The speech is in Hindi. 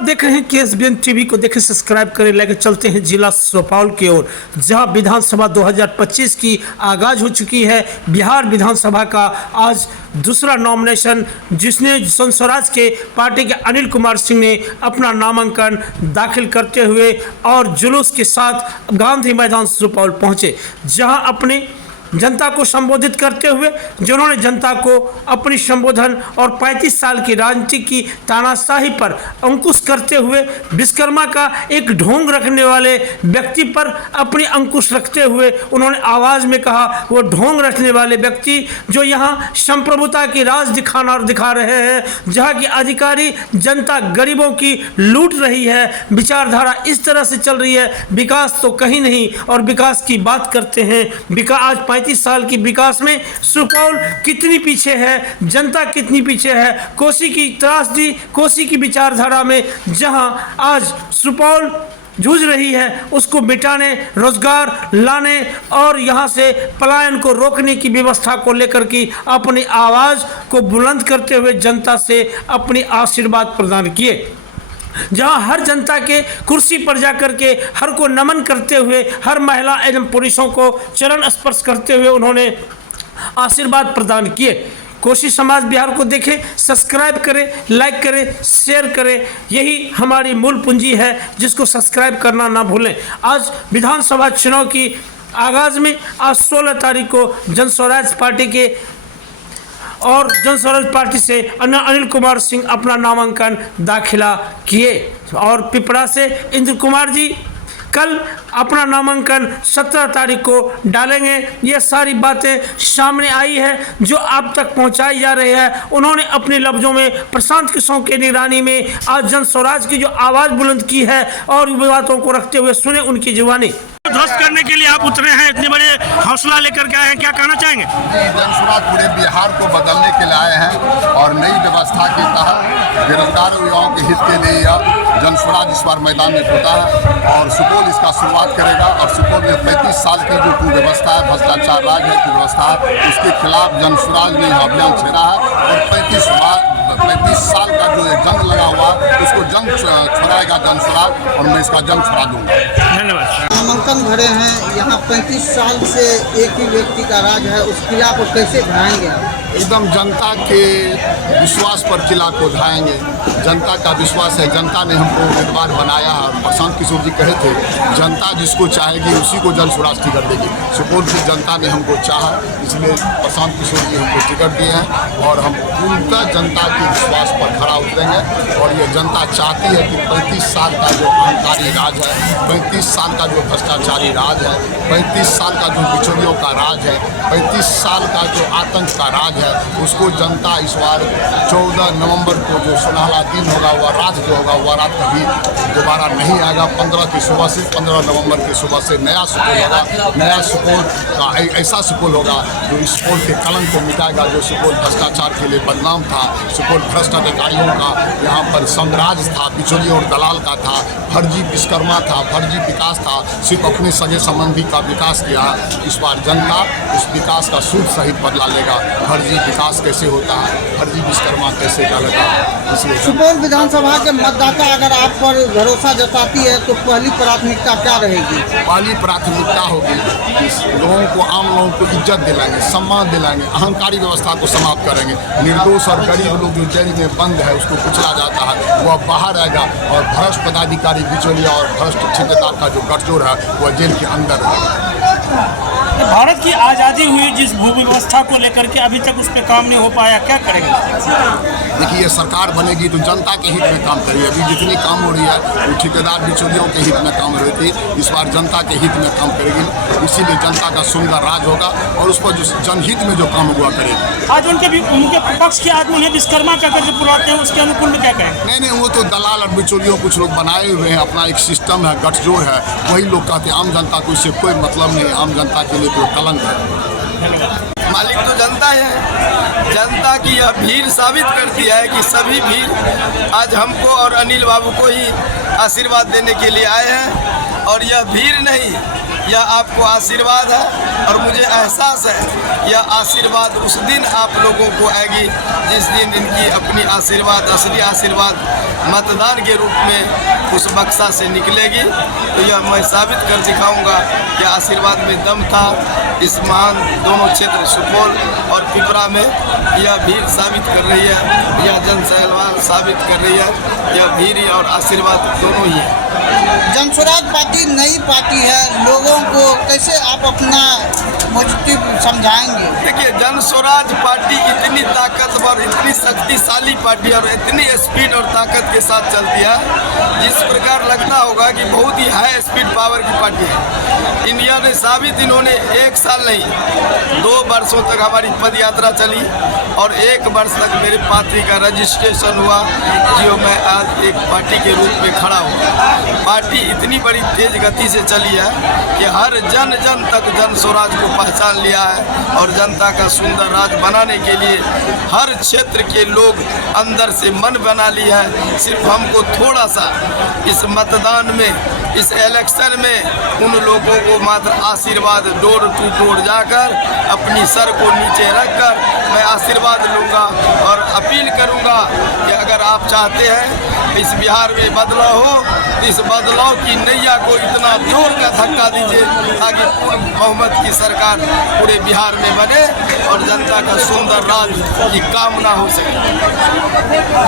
आप देख रहे हैं KSBN टीवी को, देखें सब्सक्राइब करें। लेकर चलते हैं जिला सुपौल की ओर, जहां विधानसभा 2025 की आगाज हो चुकी है। बिहार विधानसभा का आज दूसरा नॉमिनेशन, जिसने जनस्वराज के पार्टी के अनिल कुमार सिंह ने अपना नामांकन दाखिल करते हुए और जुलूस के साथ गांधी मैदान सुपौल पहुंचे, जहां अपने जनता को संबोधित करते हुए जिन्होंने जनता को अपनी संबोधन और 35 साल की राजनीति की तानाशाही पर अंकुश करते हुए विश्वकर्मा का एक ढोंग रखने वाले व्यक्ति पर अपनी अंकुश रखते हुए उन्होंने आवाज़ में कहा, वो ढोंग रखने वाले व्यक्ति जो यहाँ संप्रभुता की राज दिखा रहे हैं, जहाँ की अधिकारी जनता गरीबों की लूट रही है, विचारधारा इस तरह से चल रही है, विकास तो कहीं नहीं। और विकास की बात करते हैं, आज 35 साल की विकास में सुपौल कितनी पीछे है, जनता कितनी पीछे है। कोसी की त्रासदी, कोसी की विचारधारा में जहां आज सुपौल जूझ रही है, उसको मिटाने, रोजगार लाने और यहां से पलायन को रोकने की व्यवस्था को लेकर की अपनी आवाज़ को बुलंद करते हुए जनता से अपनी आशीर्वाद प्रदान किए। जहां हर जनता के कुर्सी पर जाकर के हर को नमन करते हुए, हर महिला एवं पुरुषों को चरण स्पर्श करते हुए उन्होंने आशीर्वाद प्रदान किए। कोसी समाज बिहार को देखें, सब्सक्राइब करें, लाइक करें, शेयर करें, यही हमारी मूल पूंजी है, जिसको सब्सक्राइब करना ना भूलें। आज विधानसभा चुनाव की आगाज़ में आज 16 तारीख को जनस्वराज पार्टी के और जनस्वराज पार्टी से अनिल कुमार सिंह अपना नामांकन दाखिला किए और पिपरा से इंद्र कुमार जी कल अपना नामांकन 17 तारीख को डालेंगे। ये सारी बातें सामने आई है जो आप तक पहुंचाई जा रही है। उन्होंने अपने लफ्ज़ों में प्रशांत किशोर की निगरानी में आज जनस्वराज की जो आवाज़ बुलंद की है और बातों को रखते हुए सुने उनकी जुबानी। ध्वस्त करने के लिए आप उतरे हैं, इतने बड़े हौसला लेकर के आए हैं, क्या कहना चाहेंगे? जनस्वराज पूरे बिहार को बदलने के लिए आए हैं और नई व्यवस्था के तहत बेरोजगार युवाओं के हित के लिए जनस्वराज इस बार मैदान में होता है और सुपौल इसका शुरुआत करेगा। और सुपौल में 35 साल की जो कुव्यवस्था है, भ्रष्टाचार राज है, कुव्यवस्था है, उसके खिलाफ जनस्वराज ने अभियान छेड़ा है और 35 साल का जो जंग लगा हुआ उसको जंग छुड़ाएगा जनस्वराज और मैं इसका जंग छुड़ा दूंगा। धन्यवाद। नामांकन भरे हैं, यहाँ 35 साल से एक ही व्यक्ति का राज है, उस किला को कैसे ढाएंगे? एकदम जनता के विश्वास पर किला को ढाएंगे। जनता का विश्वास है, जनता ने हमको उम्मीदवार बनाया है। प्रशांत किशोर जी कहे थे, जनता जिसको चाहेगी उसी को जनस्वराज टिकट देगी। सुपौल की जनता ने हमको चाहा, इसलिए प्रशांत किशोर जी हमको टिकट दिए हैं और हम पूर्णतः जनता के विश्वास पर खड़ा उतरेंगे। और ये जनता चाहती है कि 35 साल का जो अहंकारी राज है, 35 साल का जो भ्रष्टाचारी राज है, 35 साल का जो बिचौलियों का राज है, 35 साल का जो आतंक का राज है, उसको जनता इस बार 14 नवंबर को जो सुनहरा दिन होगा, वह रात जो होगा वह रात कभी दोबारा नहीं आएगा। 15 की सुबह से 15 नवंबर की सुबह से नया सुपौल होगा। नया सुपौल का ऐसा सुपौल होगा जो इस सुपौल के कलंक को मिटाएगा। जो सुपौल भ्रष्टाचार के लिए बदनाम था, सुपौल भ्रष्ट अधिकारियों का यहाँ पर साम्राज्य था, बिचौलियों और दलाल का था, फर्जी विश्वकर्मा था, फर्जी विकास था, सिर्फ अपने सगे संबंधी का विकास किया। इस बार जनता उस विकास का सूद सहित बदला लेगा। फर्जी विकास कैसे होता है, फर्जी विश्वकर्मा कैसे गलता है। इसलिए सुपौल विधानसभा के मतदाता अगर आप पर भरोसा जताती है तो पहली प्राथमिकता क्या रहेगी? पहली प्राथमिकता होगी कि लोगों को, आम लोगों को इज्जत दिलाएंगे, सम्मान दिलाएंगे, अहंकारी व्यवस्था को समाप्त करेंगे। निर्दोष और गरीब लोग जो जेल में बंद है उसको कुचला जाता है, वह बाहर आएगा और भ्रष्ट पदाधिकारी, बिचौलिया और भ्रष्ट ठेकेदार का जो गठजोड़ है वह जेल के अंदर है। भारत की आज़ादी हुई जिस भू व्यवस्था को लेकर के अभी तक उस पर काम नहीं हो पाया, क्या करेंगे? देखिए, सरकार बनेगी तो जनता के हित में काम करेगी। अभी जितनी काम हो रही है वो ठेकेदार बिचौलियों के हित में काम हो रही थी, इस बार जनता के हित में काम करेगी। इसीलिए जनता का सुंदर राज होगा और उस पर जो जनहित में जो काम हुआ करेगी। आज उनके पक्ष के आदमी उन्हें विश्वकर्मा कहकर जो बुलाते हैं, उसके अनुकूल में क्या कहेंगे? नहीं, वो तो दलाल और बिचौलियों कुछ लोग बनाए हुए हैं, अपना एक सिस्टम है, गठजोड़ है, वही लोग कहते हैं। आम जनता को इससे कोई मतलब नहीं, आम जनता के लिए कोई कलंक है। मालिक तो जनता है। जनता की यह भीड़ साबित करती है कि सभी भीड़ आज हमको और अनिल बाबू को ही आशीर्वाद देने के लिए आए हैं। और यह भीड़ नहीं, यह आपको आशीर्वाद है और मुझे एहसास है यह आशीर्वाद उस दिन आप लोगों को आएगी जिस दिन इनकी अपनी आशीर्वाद, असली आशीर्वाद मतदान के रूप में उस बक्सा से निकलेगी। तो यह मैं साबित कर दिखाऊंगा कि आशीर्वाद में दम था। इस महान दोनों क्षेत्र सुपौल और पिपरा में यह भीड़ साबित कर रही है, यह जन सहयोग साबित कर रही है। यह भीड़ और आशीर्वाद दोनों ही है। जनस्वराज पार्टी नई पार्टी है, लोगों को कैसे आप अपना पॉजिटिव समझाएंगे? देखिए, जनस्वराज पार्टी इतनी ताकतवर, इतनी शक्तिशाली पार्टी और इतनी स्पीड और ताकत के साथ चलती है, जिस प्रकार लगता होगा कि बहुत ही हाई स्पीड पावर की पार्टी है। इंडिया ने साबित, इन्होंने 1 साल नहीं 2 वर्षों तक हमारी पद यात्रा चली और 1 वर्ष तक मेरे पार्टी का रजिस्ट्रेशन हुआ, जो मैं आज एक पार्टी के रूप में खड़ा हूँ। पार्टी इतनी बड़ी तेज गति से चली है कि हर जन जन तक जन स्वराज को पहचान लिया है और जनता का सुंदर राज बनाने के लिए हर क्षेत्र के लोग अंदर से मन बना लिया है। सिर्फ हमको थोड़ा सा इस मतदान में, इस इलेक्शन में उन लोगों को मात्र आशीर्वाद डोर टू डोर जाकर अपनी सर को नीचे रखकर मैं आशीर्वाद लूँगा और अपील करूँगा कि अगर आप चाहते हैं इस बिहार में बदलाव हो, तो इस बदलाव की नैया को इतना जोर का धक्का दीजिए ताकि पूर्ण बहुमत की सरकार पूरे बिहार में बने और जनता का सुंदर राज की कामना हो सके।